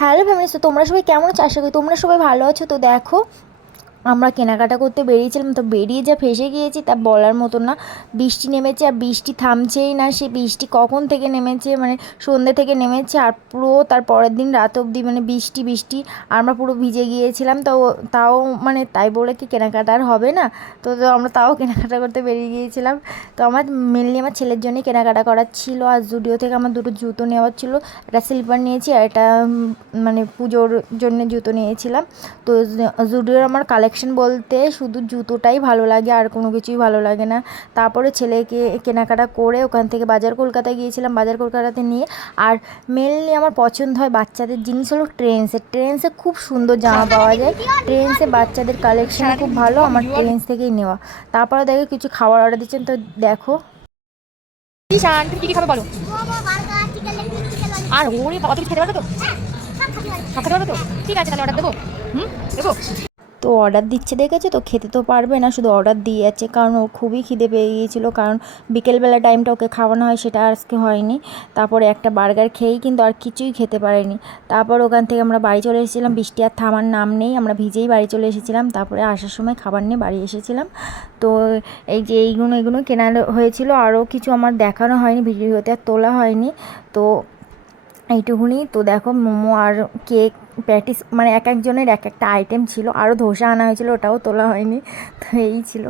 Hello family, তো তোমরা সবাই কেমন আছো? আশা করি তোমরা সবাই ভালো আছো। তো দেখো, আমরা কেনাকাটা করতে বেরিয়েছিলাম, তো বেরিয়ে যা ফেঁসে গিয়েছি তা বলার মতো না। বৃষ্টি নেমেছে আর বৃষ্টি থামছেই না। সে বৃষ্টি কখন থেকে নেমেছে, মানে সন্ধ্যে থেকে নেমেছে আর পুরো তার পরের দিন রাত অবধি মানে বৃষ্টি বৃষ্টি। আর আমরা পুরো ভিজে গিয়েছিলাম। তো তাও মানে তাই বলে কি কেনাকাটা আর হবে না? তো আমরা তাও কেনাকাটা করতে বেরিয়ে গিয়েছিলাম। তো আমার মেনলি আমার ছেলের জন্যই কেনাকাটা করার ছিল। আর জুডিও থেকে আমার দুটো জুতো নেওয়ার ছিল। একটা স্লিপার নিয়েছি আর একটা মানে পুজোর জন্য জুতো নিয়েছিলাম। তো জুডিওর আমার কালেকশন বলতে শুধু জুতোটাই ভালো লাগে, আর কোনো কিছুই ভালো লাগে না। তারপরে ছেলেকে কেনাকাটা করে ওখান থেকে বাজার কলকাতায় গিয়েছিলাম, বাজার কলকাতাতে নিয়ে। আর মেনলি আমার পছন্দ হয় বাচ্চাদের জিনিস হলো ট্রেন্ডসে খুব সুন্দর জামা পাওয়া যায়। ট্রেন্ডসে বাচ্চাদের কালেকশন খুব ভালো, আমার ট্রেন্ডস থেকেই নেওয়া। তারপরে দেখো কিছু খাবার অর্ডার দিচ্ছেন, তো দেখো। ঈশান, তুমি কি কি খাবে বলো? আর ওরে বাবা, তুমি খেতে পারবে তো? সব খেতে পারবে তো? ঠিক আছে, তাহলে অর্ডার দেবো। দেবো। তো অর্ডার দিচ্ছে দেখেছে, তো খেতে তো পারবে না, শুধু অর্ডার দিয়ে যাচ্ছে, কারণ ওর খুবই খিদে পেয়ে গিয়েছিলো। কারণ বিকেলবেলা টাইমটা ওকে খাওয়ানো হয়, সেটা আজকে হয়নি। তারপরে একটা বার্গার খেয়েই কিন্তু আর কিছুই খেতে পারেনি। তারপর ওখান থেকে আমরা বাড়ি চলে এসেছিলাম। বৃষ্টি আর থামার নাম নেই, আমরা ভিজেই বাড়ি চলে এসেছিলাম। তারপরে আসার সময় খাবার নিয়ে বাড়ি এসেছিলাম। তো এই যে এইগুলো কেনা হয়েছিল, আরও কিছু আমার দেখানো হয়নি, ভিডিওতে আর তোলা হয়নি। তো এইটুকুনি। তো দেখো মোমো আর কেক প্যাটিস, মানে এক একজনের এক একটা আইটেম ছিল। আরও ধোসা আনা হয়েছিল, ওটাও তোলা হয়নি। তো এই ছিল।